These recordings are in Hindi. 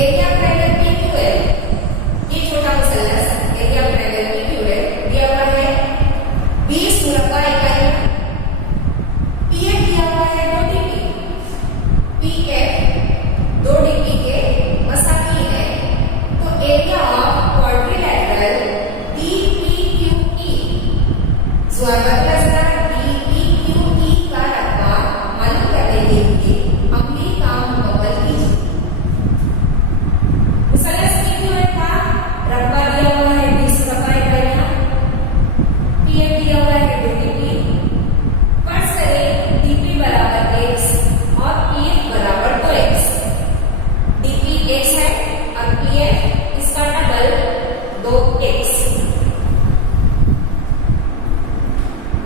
एरिया ऑफ ट्रायंगल PQL, ये छोटा मुसल्लस एरिया ऑफ ट्रायंगल PQL दिया हुआ है 20 मुरब्बा इकाई, PF दिया हुआ है 2 डिग्री, PF 2 डिग्री के मसाकी है। तो एरिया ऑफ क्वाड्रिलैटरल DPQE ज़बरदस्त DPQE का रकबा मालूम करने के लिए अगली काम मुकम्मल कीजिए। मुसल्लस PQL का रकबा दिया हुआ है 20 मुरब्बा इकाइयां, PF दिया हुआ है 2 डिग्री। फर्ज करें DP बराबर x और PF बराबर 2x। DP x है और PF इसका डबल 2x।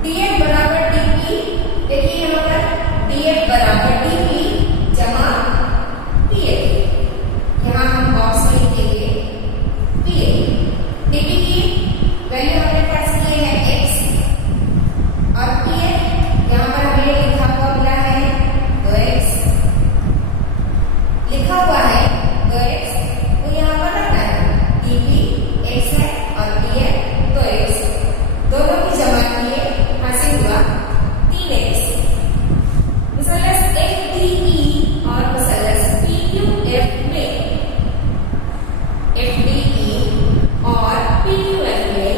DF बराबर DP, देखिए यहाँ पर DF बराबर DP जमा PF, यहाँ हम बॉक्स में लिखेंगे PF। DP की वैल्यू हमने पास किए हैं x और PF यहाँ पर हमें लिखा हुआ मिला है 2x, लिखा हुआ है 2x, तो यहाँ पर रखना है DP x है और PF 2x, दोनों की जमा किए हासिल हुआ 3x। मुसल्लस FDE और मुसल्लस PQF में, FDE और PQF में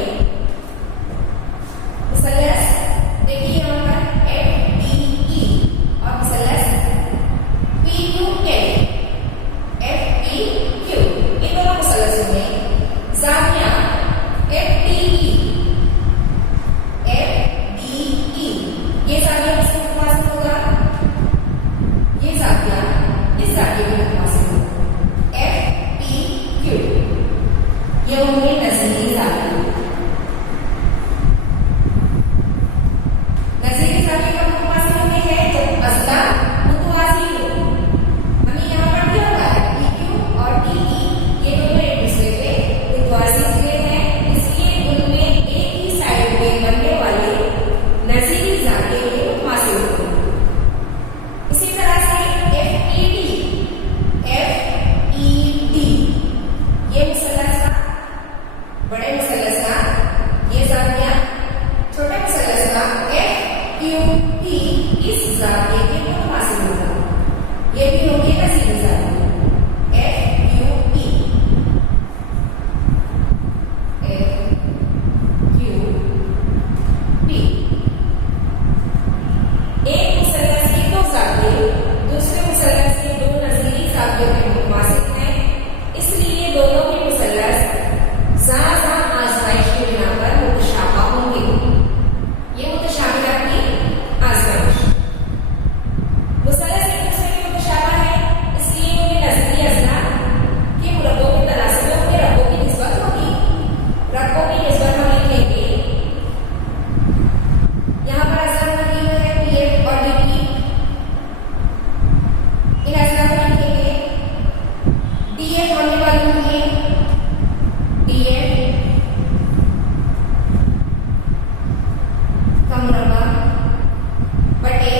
मुसल्लस देखिए यहाँ पर FDE और मुसल्लस PQF, FPQ, इन दोनों मुसल्लसों में ज़ाविया FDE, FDE, ये ज़ाविया किसके मुतवासिल होगा? ये ज़ाविया इस ज़ाविये के मुतवासिल होगा FPQ, ये होंगे नज़ीरी ज़ाविया। नज़ीरी ज़ाविये का मुतवासिल होते हैं जब असला मुतवासिल हो। हमें यहाँ पर दिया हुआ है PQ और DE, ये दोनों एक दूसरे पे मुतवासिल हुए हैं, इसलिए उनमें एक ही साइड में बनने वाले नज़ीरी ज़ाविये के मुतवासिल होते हैं। इसी तरह से FED, ये मुसल्लस का, बड़े मुसल्लस का ये ज़ाविया, छोटे मुसल्लस का FQP इस ज़ाविये के मुतवासिल होगा। ये भी होंगे नज़ीरी ज़ाविये FQP, FQP। एक मुसल्लस के 2 ज़ाविये दूसरे मुसल्लस के 2 नज़ीरी ज़ावियों के मुतवासिल हैं, इसलिए दोनों के मुसल्लस ज़ा आज़माइश की बिना पर मुतशाबा होंगे। ये मुतशाबिहा की आज़माइश। मुसल्लस एक दूसरे के मुतशाबा है, इसलिए उनके नज़ीरी अज़ला के मुरब्बों के तनासब में उनके रब्बों की निस्बत होगी। रब्बों की निस्बत हम लिखेंगे, यहाँ पर अज़ला लगी हुई है PF और DP, इन अज़ला को लिखेंगे। DF होने वाली है DF का मुरब्बा बटे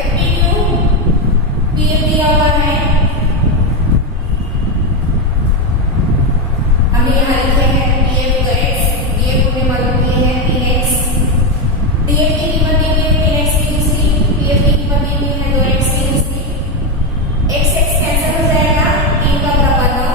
FPQ, PF दिया हुआ है, हमें यहाँ लिखे हैं PF 2x, DF होने वाली है PX, DF की कीमत दी हुई है 3x की दूसरी, PF की कीमत दी हुई है 2x की दूसरी। x कैंसिल हो जाएगा, 3 का बराबर 9,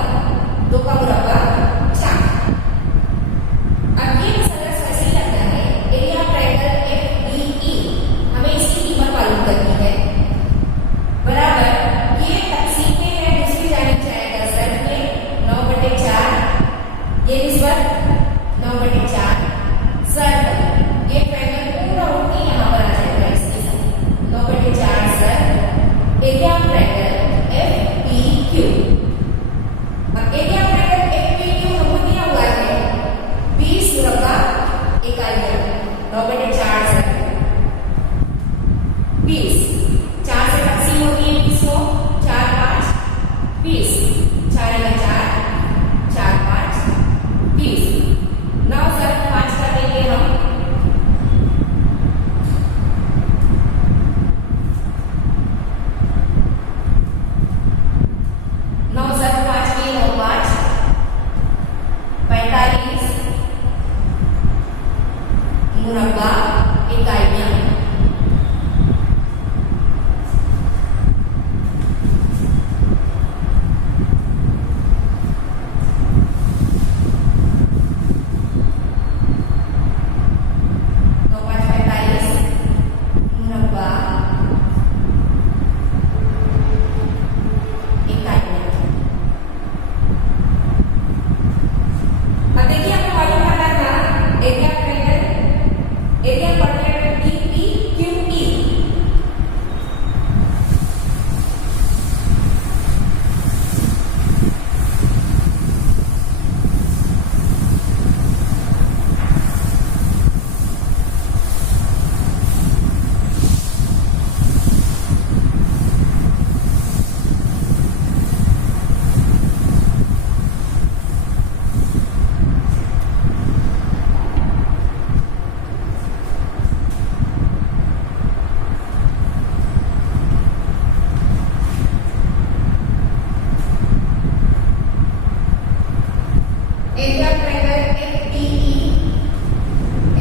area of triangle FDE,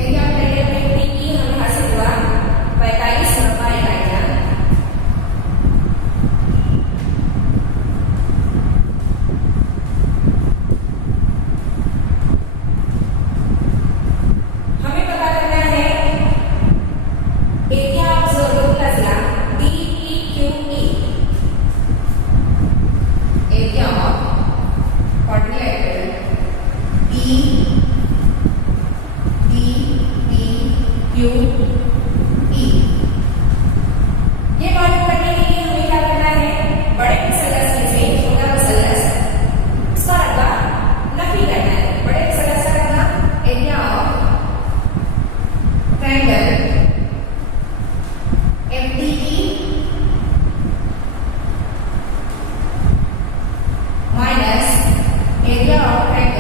area of triangle FDE हमें हासिल हुआ 45 वर्ग इकाइयां। हमें पता करना है एरिया ऑफ जोरोप्लाज्म DPQE, area of quadrilateral DPQE। ये मालूम करने के लिए हमें क्या करना है, बड़े मसलस में से छोटा मसलस उसका रकबा नफी करना है। बड़े मसलस का रकबा area of triangle FDE minus area of triangle